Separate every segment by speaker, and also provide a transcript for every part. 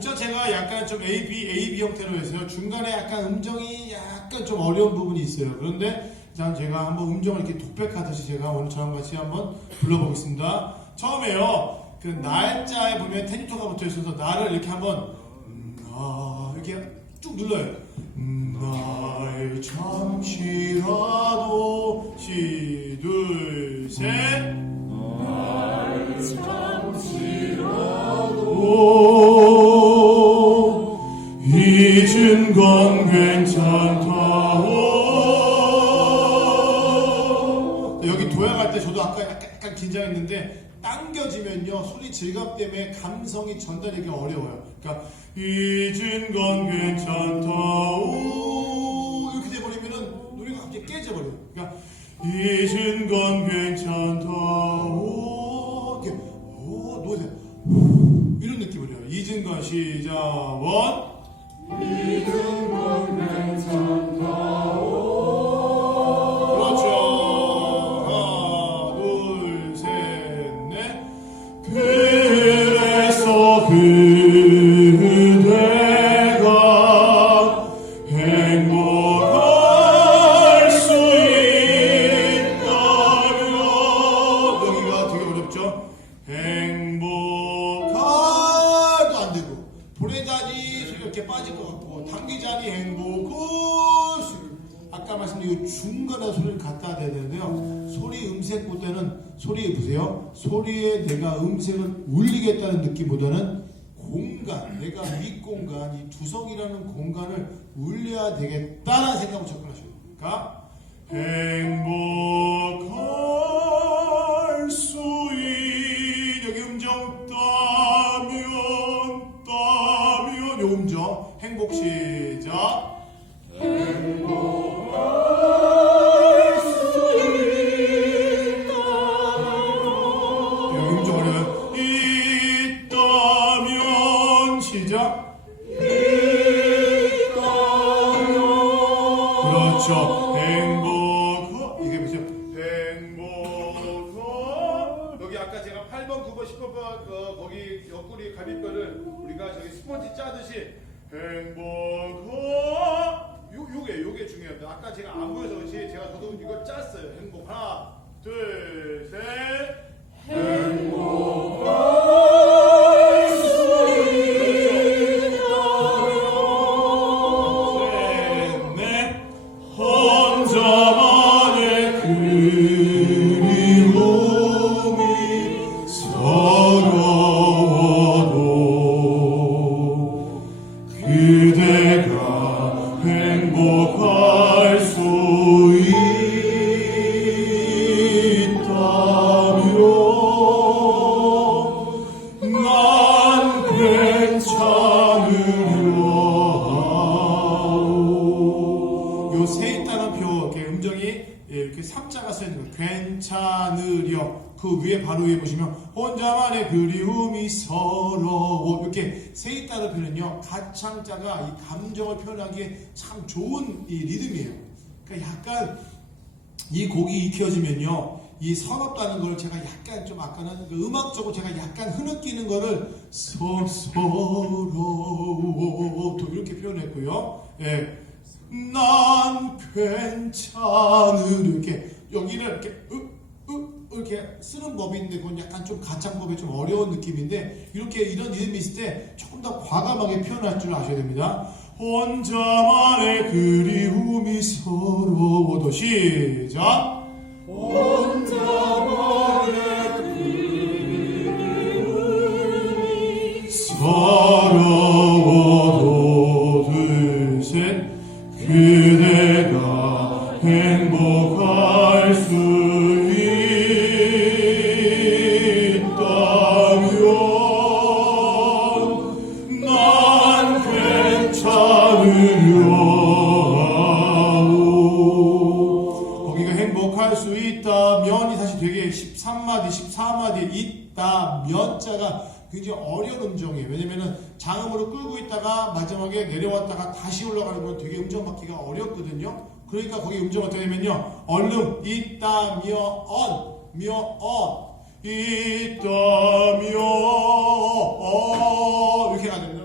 Speaker 1: 저 제가 약간 좀 A, B, A, B 형태로 해서요. 중간에 약간 음정이 약간 좀 어려운 부분이 있어요. 그런데 일단 제가 한번 음정을 이렇게 독백하듯이 제가 오늘 저랑 같이 한번 불러보겠습니다. 처음에요. 그 날짜에 보면 테니토가 붙어 있어서 나를 이렇게 한번 음, 나 이렇게 쭉 눌러요. 음, 날 잠시라도 시둘셋 건 괜찮다오. 여기 갈때 저도 아까 약간, 긴장했는데 당겨지면요 소리 질감 때문에 감성이 전달되기 어려워요. 그러니까 잊은 건 괜찮다 오 이렇게 돼버리면은 노래가 갑자기 깨져버려요. 그러니까 잊은 건 괜찮다 오 이렇게 오 노래 이런 느낌으로요. 잊은 건 시작 원. 행복할 수 있다면 여기가 되게 어렵죠. 행 말씀드린 이 중간에 소리를 갖다 대야 되는데요. 소리 음색보다는 소리 보세요. 소리에 내가 음색을 울리겠다는 느낌보다는 공간, 내가 윗공간, 이 두성이라는 공간을 울려야 되겠다는 생각으로 접근하셔야 됩니까? 행복할 아까 제가 8번, 9번, 10번 그 거기 옆구리 갈비뼈를 우리가 저기 스펀지 짜듯이 행복 요 요게 요게 중요합니다. 아까 제가 안 보여서 그렇지 제가 저도 이걸 짰어요. 행복 하나, 둘, 셋. 셋, 이렇게 삼자가 써 있는 거 괜찮으려 그 위에 바로 위에 보시면 혼자만의 그리움이 서러워 이렇게 세 있다는 표는요 가창자가 이 감정을 표현하기에 참 좋은 이 리듬이에요 그러니까 약간 이 곡이 익혀지면요. 이 서럽다는 걸 제가 약간 좀 아까는 그 음악적으로 제가 약간 흐느끼는 거를 서서러워 또 이렇게 표현했고요. 예. 난 괜찮으 이렇게 여기를 이렇게 으, 으, 이렇게 쓰는 있는데 그건 약간 좀 가창법이 좀 어려운 느낌인데 이렇게 이런 리듬이 있을 때 조금 더 과감하게 표현할 줄 아셔야 됩니다. 혼자만의 그리움이 서러워도 시작. 행복할 수 있다면 난 괜찮으려 거기가 행복할 수 있다면이 사실 되게 13마디 14마디 있다면 자가 굉장히 어려운 음정이에요. 왜냐면은 장음으로 끌고 있다가 마지막에 내려왔다가 다시 올라가는 건 되게 음정 맞기가 어렵거든요 그러니까 거기 음정 어떻게 되면요? 얼른 있다면 며 있다면 어 이렇게 가야 됩니다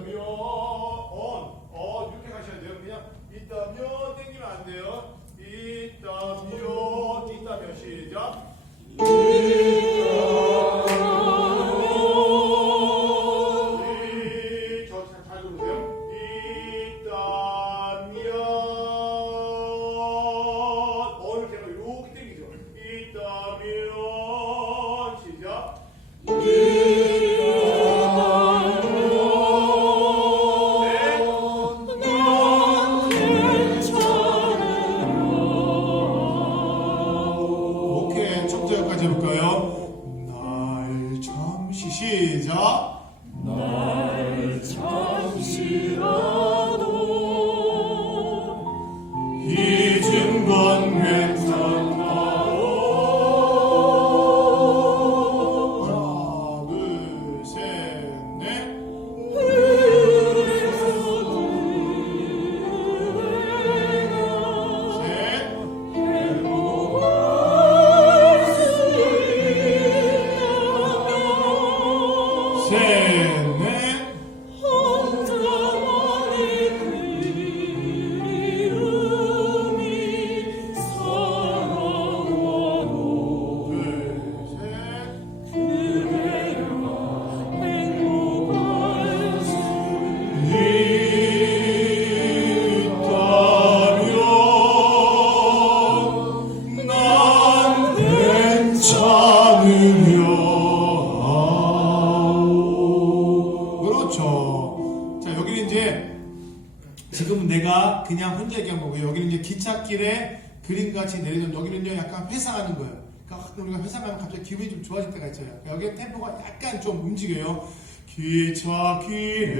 Speaker 1: 혼자 얘기한 거고요 여기는 이제 기찻길에 그림같이 내리는 여기는요 약간 회상하는 거예요. 그러니까 우리가 회상하면 갑자기 기분이 좀 좋아질 때가 있어요. 여기 템포가 약간 좀 움직여요. 기찻길에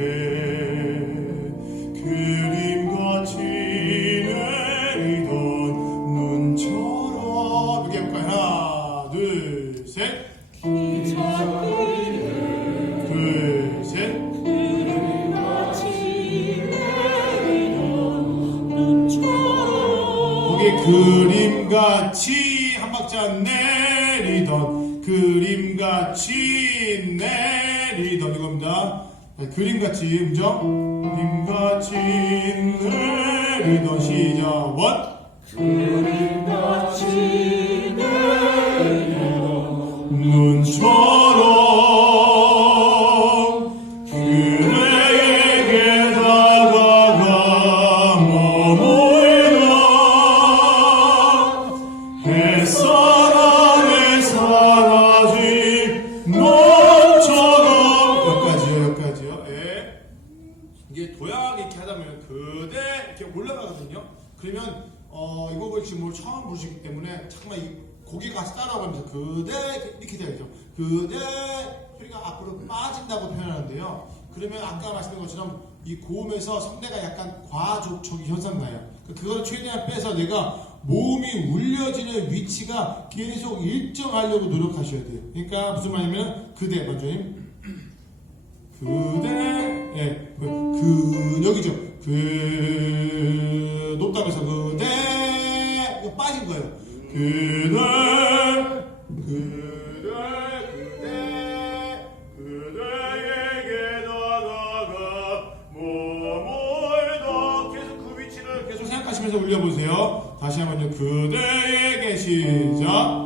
Speaker 1: 그림같이 내 거기 그림같이 한 박자 내리던 그림같이 내리던 이겁니다. 네, 그림같이 음정 그림같이 내리던 시작. 원. 눈처럼 그대 이렇게 돼야죠. 그대 소리가 앞으로 빠진다고 표현하는데요. 그러면 아까 말씀드린 것처럼 이 고음에서 성대가 약간 과족촉이 현상 나요. 그걸 최대한 빼서 내가 모음이 울려지는 위치가 계속 일정하려고 노력하셔야 돼요. 그러니까 무슨 말이냐면 그대 먼저 힘 그대 예, 그, 그 여기죠. 그 높다고 해서 그대 빠진 거예요. 그대 하시면서 올려보세요. 다시 한번요. 그대에게 시작.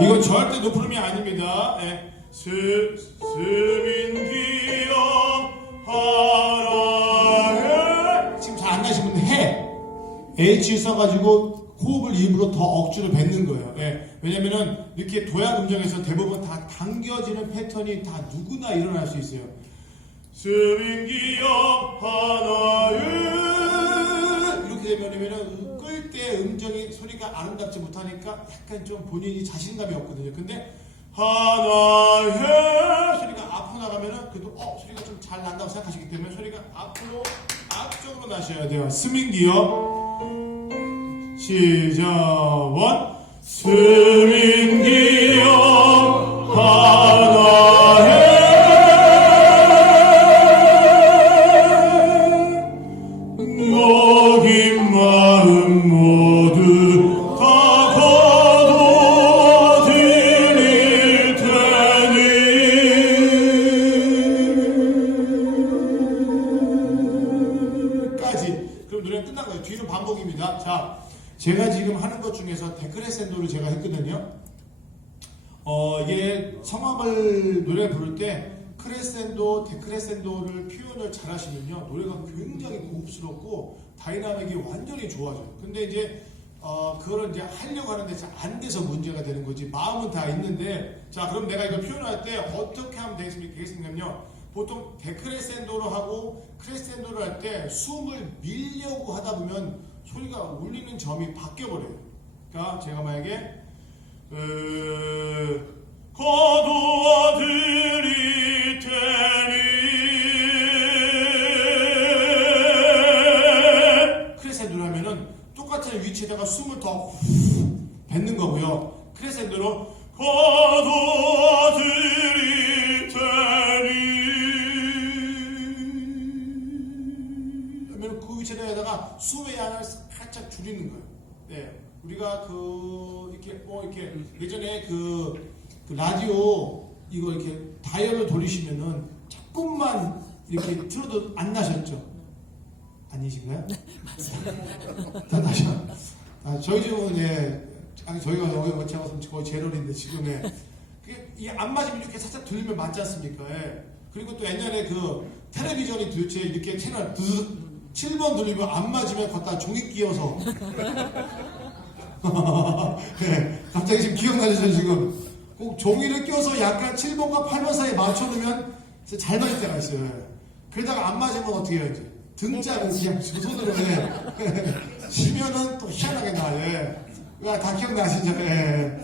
Speaker 1: 이건 절대 높은 음이 아닙니다. 예. 스, 스민 기억 하나에 지금 잘 안 나시는 분들 해. H 써가지고 호흡을 입으로 더 억지로 뱉는 거예요. 예. 왜냐면은 이렇게 도약 음정에서 대부분 다 당겨지는 패턴이 다 누구나 일어날 수 있어요. 스민 기억 하나에 이렇게 되면은 끌 때 음정이 소리가 아름답지 못하니까 약간 좀 본인이 자신감이 없거든요. 근데 하나에 소리가 앞으로 나가면은 그래도 어 소리가 좀 잘 난다고 생각하시기 때문에 소리가 앞으로 앞쪽으로 나셔야 돼요. 스민 기억 시작. 원. 스민 기 중에서 데크레센도를 제가 했거든요. 어, 이게 성악을 노래 부를 때 크레센도, 데크레센도를 표현을 잘 하시면요. 노래가 굉장히 고급스럽고 다이나믹이 완전히 좋아져요. 근데 이제 어, 그거를 이제 하려고 하는데 잘 안 돼서 문제가 되는 거지. 마음은 다 있는데 자, 그럼 내가 이거 표현할 때 어떻게 하면 되겠습니까? 되겠습니까요? 보통 데크레센도로 하고 크레센도를 할 때 숨을 밀려고 하다 보면 소리가 울리는 점이 바뀌어 버려요. 그러니까 제가 만약에 어, 거두어 드릴 테니 크레센도로 하면은 똑같은 위치에다가 숨을 더 뱉는 거고요. 크레센도로 거두어 드릴 테니 그러면 그 위치에다가 숨의 양을 살짝 줄이는 거예요. 네, 우리가 그 이렇게 뭐 이렇게 예전에 그, 그 라디오 이거 이렇게 다이얼로 돌리시면은 조금만 이렇게 틀어도 안 나셨죠? 아니신가요? 다 나셔. 아, 저희 집은 예, 아니 저희가 여기 같이 와서 거의 제로인데 지금에 그게 이게 안 맞으면 이렇게 살짝 들리면 맞지 않습니까? 예. 그리고 또 옛날에 그 텔레비전이 도대체 이렇게 채널 드스 7번 들리면 안 맞으면 갖다 종이 끼워서 네, 갑자기 지금 기억나죠 지금 꼭 종이를 껴서 약간 7번과 8번 사이에 맞춰놓으면 잘 맞을 때가 있어요 그러다가 안 맞으면 어떻게 해야지 등짝은 그냥 두 손으로 해 치면은 또 희한하게 나요 예. 다 기억나시죠 예.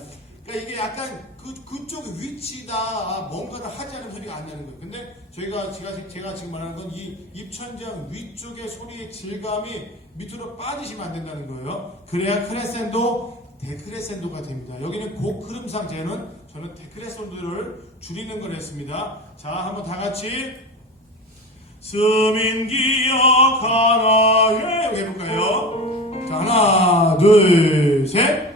Speaker 1: 그러니까 이게 약간 그, 그쪽 위치다 아, 뭔가를 않으면 소리가 안 나는 거예요. 근데 저희가 제가, 제가 지금 말하는 건 이 입천장 위쪽의 소리의 질감이 밑으로 빠지시면 안 된다는 거예요. 그래야 크레센도 데크레센도가 됩니다. 여기는 곡 흐름상 쟤는 저는 데크레센도를 줄이는 걸 했습니다. 자, 한번 다 같이 스민 기억하나 예 해볼까요? 자, 하나, 둘, 셋. 셋,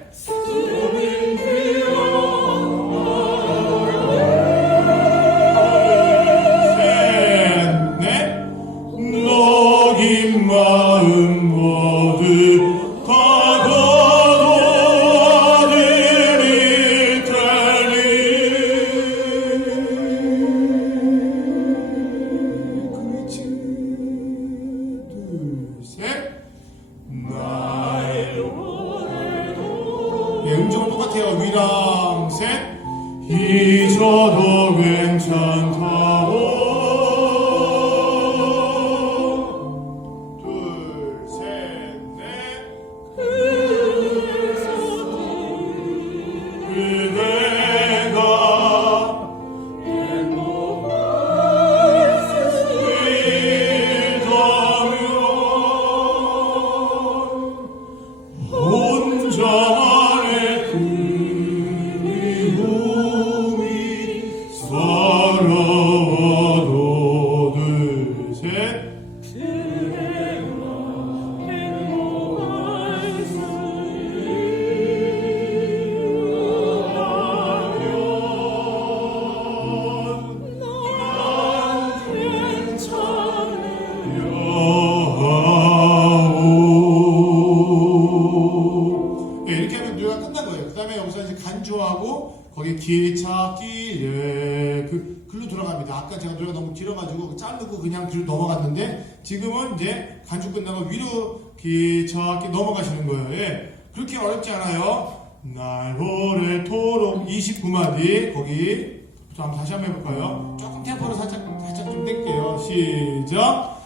Speaker 1: 예, 음정은 똑같아요. 위랑 셋. 잊어도 괜찮다고 간주하고 거기 기차길에 그 글로 들어갑니다. 아까 제가 노래가 너무 길어가지고 자르고 그냥 뒤로 넘어갔는데 지금은 이제 간주 끝나고 위로 기차길 넘어가시는 거예요. 예. 그렇게 어렵지 않아요. 날 오래도록 29마디 거기 자, 한번 다시 한번 해볼까요? 조금 템포를 살짝 살짝 좀 낼게요. 시작.